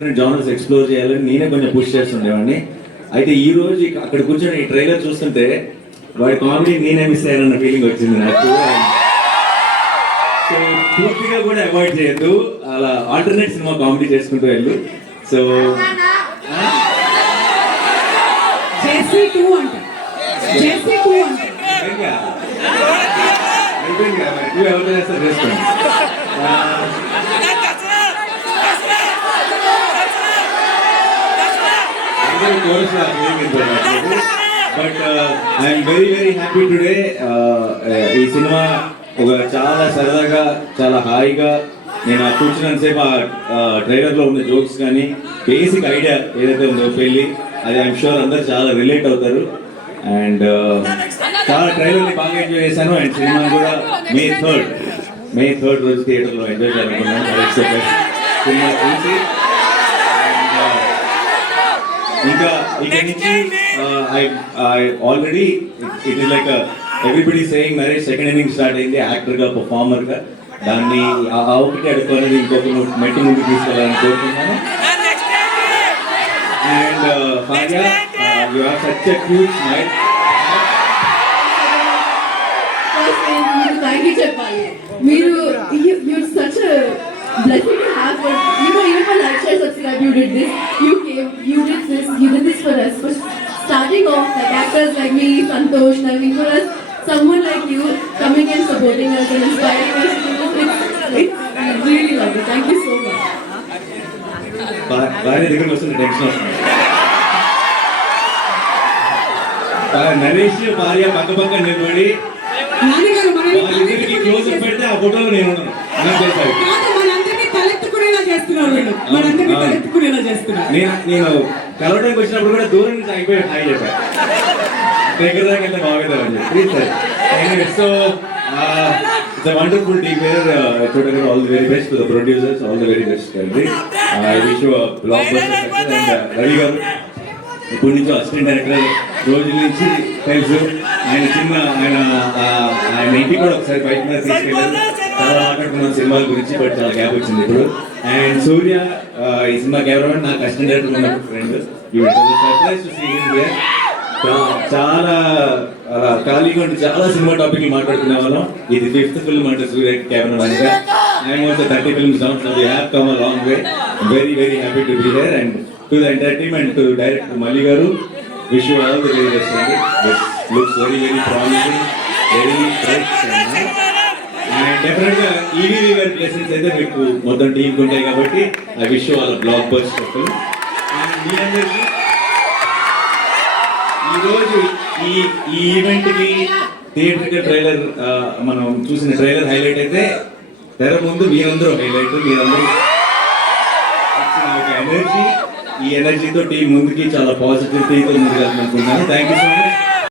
Genres explore చేయాలని నేనే కొంచెం పుష్ చేస్తుండేవాడిని. అయితే ఈ రోజు అక్కడ కూర్చొని ఈ ట్రైలర్ చూస్తుంటే వాడి కామెడీ నేనే మిస్ అయ్యానన్న ఫీలింగ్ వచ్చింది నాకు. సో పూర్తిగా కూడా అవాయిడ్ చేయొద్దు, అలా ఆల్టర్నేట్ సినిమా కామెడీ చేసుకుంటూ వెళ్ళు. సో అయిపోయింది ఎవరు చేస్తారు చేసుకోండి. But I'm very very happy today. ఈ సినిమా ఒక చాలా సరదాగా చాలా హాయిగా నేను కూర్చున్నంతసేపు ఆ ట్రైలర్లో ఉన్న జోక్స్ కానీ బేసిక్ ఐడియా ఏదైతే ఉందో పెళ్ళి, అది ఐఎమ్ షూర్ అందరు చాలా రిలేట్ అవుతారు. అండ్ చాలా ట్రైలర్ని బాగా ఎంజాయ్ చేశాను. అండ్ సినిమా కూడా మే థర్డ్ రోజు థియేటర్లో ఎంజాయ్ చేయాలనుకున్నాను. సినిమా చూసి ఇంకా నుంచి already it is like everybody saying Naresh second inning start అయింది యాక్టర్గా పర్ఫార్మర్గా. దాన్ని ఆ ఒకటి అడుక్కోనేది ఇంకొక మెట్టు ముందుకు తీసుకెళ్ళాలని కోరుకుంటున్నాను. And Faria you have such a cute smile. Thank you చెప్పాలి మీరు. you're such a blessing to have, but even for life share subscribe you did this, you did this for us, for starting off like actors like me, Santosh, Naveen, for us someone like you coming and supporting us and inspiring us, it's really lovely. Thank you so much. భార్య దగ్గర వస్తుంది tension వస్తుంది. నరేష్ భార్య పక్క పక్క నిలబడి వాళ్ళిద్దరికి close పెడితే ఆ ఫోటోలో నేను ఉన్నాను. నేను కలవడానికి వచ్చినప్పుడు కూడా దూరం నుంచి అయిపోయి హాయ్ చెప్పాను, దగ్గర దాకా వెళ్తే బాగుంటుందని చెప్పి. So it's a wonderful team here. చూడండి, all the very best to the producers, all the very best అండి. I wish you a blockbuster success. And Ravi garu ఇప్పటి నుంచి అసిస్టెంట్ డైరెక్టర్ రోజుల నుంచి తెలుసు. ఆయన ఇంటికి కూడా ఒకసారి బయట మీద తీసుకెళ్ళారు. చాలా మాట్లాడుకున్నాం సినిమాల గురించి, బట్ చాలా గ్యాప్ వచ్చింది ఇప్పుడు. అండ్ సూర్య ఈ సినిమా కెమెరామెన్ నాకు అసిస్టెంట్ డైరెక్టర్ ఉన్న ఫ్రెండ్. చాలా ఖాళీగా ఉంటే చాలా సినిమా టాపిక్లు మాట్లాడుకునే వాళ్ళం. ఇది 5th ఫిల్మ్ అంటే సూర్య కెమెరామెన్ గా. I'm also 30 films down, so we have come a long way. Very very happy to be here. And to the entire team and to director Mali garu, wish you all the very best. This looks very very promising, very fresh and definitely EVV గారి blessings అయితే మీకు మొత్తం టీంకి ఉంటాయి కాబట్టి I wish you all blockbuster film. And మీ అందరికీ ఈరోజు ఈ ఈవెంట్కి థియేట్రికల్ ట్రైలర్ మనం చూసిన ట్రైలర్ హైలైట్ అయితే తెర ముందు మీరందరూ హైలైట్. మీరందరూ ఇచ్చిన ఒక ఎనర్జీ, ఈ ఎనర్జీతో టీం ముందుకి చాలా పాజిటివిటీతో ముందుకు వెళ్తున్నాను. Thank you so much.